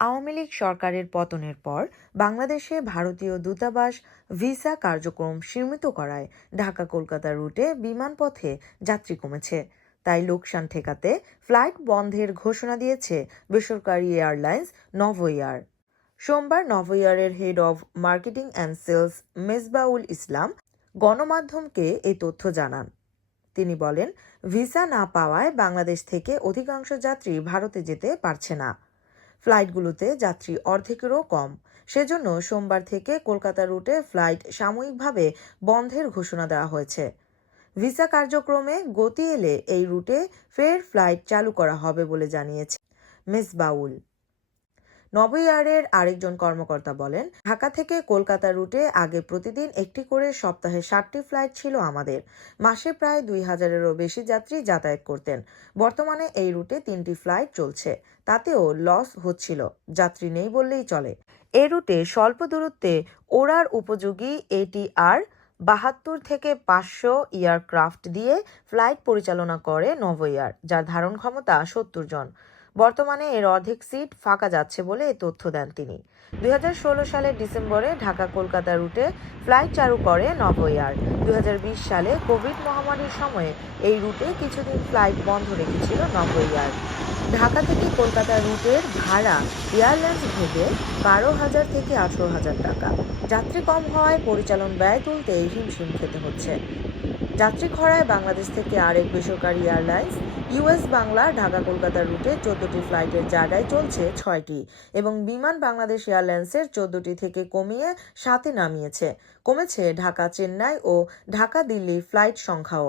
আওয়ামী লীগ সরকারের পতনের পর বাংলাদেশে ভারতীয় দূতাবাস ভিসা কার্যক্রম সীমিত করায় ঢাকা কলকাতা রুটে বিমানপথে যাত্রী কমেছে। তাই লোকসান ঠেকাতে ফ্লাইট বন্ধের ঘোষণা দিয়েছে বেসরকারি এয়ারলাইন্স নভোএয়ার। সোমবার নভোএয়ারের head of marketing and sales Mezbaul Islam গণমাধ্যমকে এই তথ্য জানান। তিনি বলেন, ভিসা না পাওয়ায় বাংলাদেশ থেকে অধিকাংশ যাত্রী ভারতে যেতে পারছে না। ফ্লাইটগুলোতে যাত্রী অর্ধেকেরও কম। সেজন্য সোমবার থেকে কলকাতা রুটে ফ্লাইট সাময়িকভাবে বন্ধের ঘোষণা দেওয়া হয়েছে। ভিসা কার্যক্রমে গতি এলে এই রুটে ফের ফ্লাইট চালু করা হবে বলে জানিয়েছে মেজবাউল। নভোএয়ারের আরেকজন কর্মকর্তা বলেন, ঢাকা থেকে কলকাতা রুটে আগে প্রতিদিন একটি করে সপ্তাহে 60টি ফ্লাইট ছিল আমাদের। মাসে প্রায় 2000-এরও বেশি যাত্রী যাতায়াত করতেন। বর্তমানে এই রুটে 3টি ফ্লাইট চলছে, তাতেও লস হচ্ছিল, যাত্রী নেই বললেই চলে। এ রুটে স্বল্প দূরত্বে ওড়ার উপযোগী ATR 72 থেকে 500 এয়ারক্রাফট দিয়ে ফ্লাইট পরিচালনা করে নভোএয়ার, যার ধারণ ক্ষমতা 70 জন। বর্তমানে এর অর্ধেক সিট ফাঁকা যাচ্ছে বলে এ তথ্য দেন তিনি। 2016 সালের ডিসেম্বরে ঢাকা কলকাতা রুটে ফ্লাইট চালু করে নভোএয়ার। 2020 সালে কোভিড মহামারীর সময়ে এই রুটে কিছুদিন ফ্লাইট বন্ধ রেখেছিল নভোএয়ার। ঢাকা থেকে কলকাতা রুটের ভাড়া এয়ারলাইন্স ভেবে 12,000 থেকে 18,000 টাকা। যাত্রী কম হওয়ায় পরিচালন ব্যয় তুলতে হিমশিম খেতে হচ্ছে। যাত্রী খরায় বাংলাদেশ থেকে আরেক বেসরকারি এয়ারলাইন্স ইউএস বাংলা ঢাকা কলকাতা রুটে 14টি ফ্লাইটের জায়গায় চলছে 6টি এবং বিমান বাংলাদেশ এয়ারলাইন্সের 14টি থেকে কমিয়ে 7-এ নামিয়েছে। কমেছে ঢাকা চেন্নাই ও ঢাকা দিল্লি ফ্লাইট সংখ্যাও।